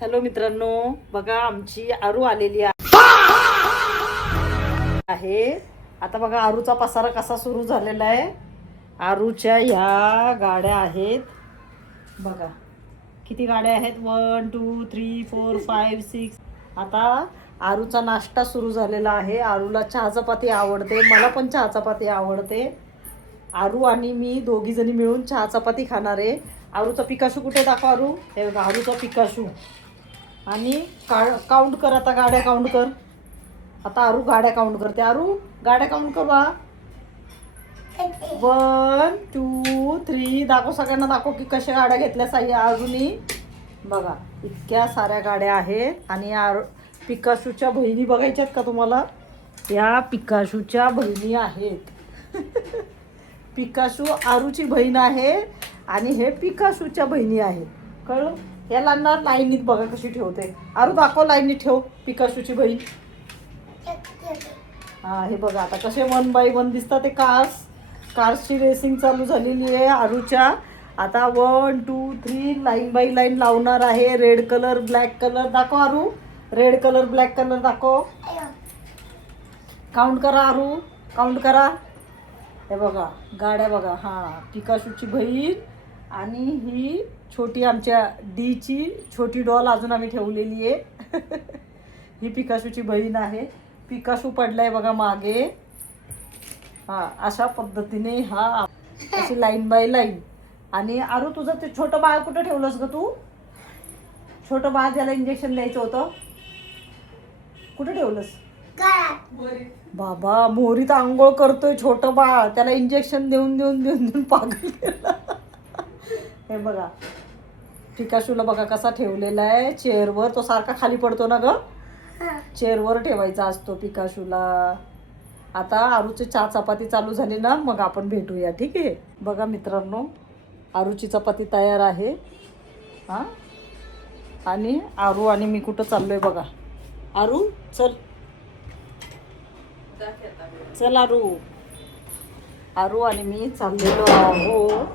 Hello मित्रांनो, बघा आमची आरू आलेली आहे. आता बघा आरूचा पसारा कसा सुरू झालेला आहे. आरूच्या ह्या गाड्या आहेत बघा, किती गाड्या आहेत, 1 2 3 4 5 6. आता आरूचा नाश्ता सुरू झालेला आहे. आरूला चहा चपाती आवडते, मला पण चहा चपाती आवडते. आरू आणि मी दोघी जणी मिळून चहा चपाती खाणार आहे. आरूचा पिकाशू कुठे दाखव आरू, हे बघा आरूचा पिकाशू. आणि काउंट कर, आता गाड्या काउंट कर. आता आरू गाड्या काउंट करते. आरू गाड्या काउंट कर बा. 1 2 3 दाखव, सगळ्यांना दाखव की कशा गाड्या घेतल्या साई आरूनी. बघा इतक्या साऱ्या गाड्या आहेत. आणि पिकाशूच्या बहिणी बघायच्यात का तुम्हाला? या पिकाशूच्या बहिणी आहेत. पिकाशू आरूची बहीण आहे आणि हे पिकाशूच्या बहिणी आहेत, कळलं? याला ना लाईनीत बघा कशी ठेवते. आरू दाखव, लाईनीत ठेव पिकाशूची बहीण. हा हे बघा आता कसे 1 बाय 1 दिसतात ते कार्सची रेसिंग चालू झालेली आहे आरूच्या. आता 1 2 3 लाईन बाय लाईन लावणार आहे. रेड कलर ब्लॅक कलर दाखव आरू, रेड कलर ब्लॅक कलर दाखव. काउंट करा आरू, काउंट करा. हे बघा गाड्या बघा. हां पिकाशूची बहीण आणि ही छोटी आमच्या डीची छोटी डॉल अजून आम्ही ठेवलेली आहे. ही पिकाशूची बहीण आहे. पिकाशू पडलाय बघा मागे. हां अशा पद्धतीने हा अशी लाईन बाय लाईन. आणि आरू तुझं ते छोटं बाळ कुठं ठेवलंस ग तू? छोटं बाळ ज्याला इंजेक्शन द्यायचं होतं कुठं ठेवलंस? बाबा मोरीत आंघोळ करतोय छोटं बाळ, त्याला इंजेक्शन देऊन देऊन देऊन देऊन पागल केलं. हे बघा पिकाशूला बघा कसा ठेवलेला आहे चेअरवर. तो सारखा खाली पडतो ना ग, चेअरवर ठेवायचा असतो पिकाशूला. आता आरूची चहा चपाती चालू झाली ना, मग आपण भेटूया, ठीक आहे? बघा मित्रांनो आरूची चपाती तयार आहे. हां आणि आरू आणि मी कुठं चाललोय बघा. आरू चल चल आरू. आरू आणि मी चाललेलो आहोत.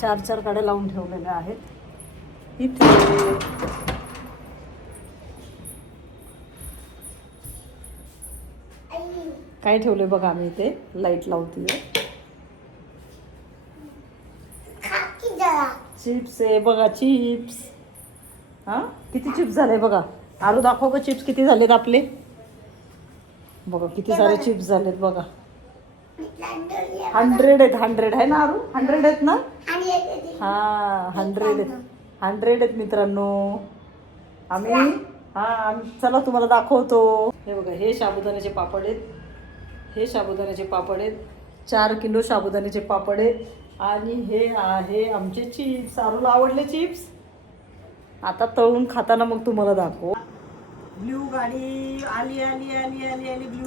4 गाड्या लावून ठेवलेल्या आहेत इथे. काय ठेवले बघा आम्ही इथे, लाईट लावतीये. चिप्स आहे बघा, चिप्स. हा किती चिप्स झाले बघा. आरू दाखव ग चिप्स किती झालेत आपले. बघा किती सारे चिप्स झालेत बघा. 100 आहेत. 100 आहे ना आरू? 100 आहेत ना? हा 100 आहेत मित्रांनो. आम्ही चला तुम्हाला दाखवतो. हे बघा हे साबुदाण्याचे पापड आहेत. हे साबुदाण्याचे पापड आहेत. 4 किलो साबुदाण्याचे पापड आहेत. आणि हे आहे आमचे चिप्स. आरूला आवडले चिप्स. आता तळून खाताना मग तुम्हाला दाखव. ब्ल्यू गाडी आली आली आली आली आली ब्ल्यू.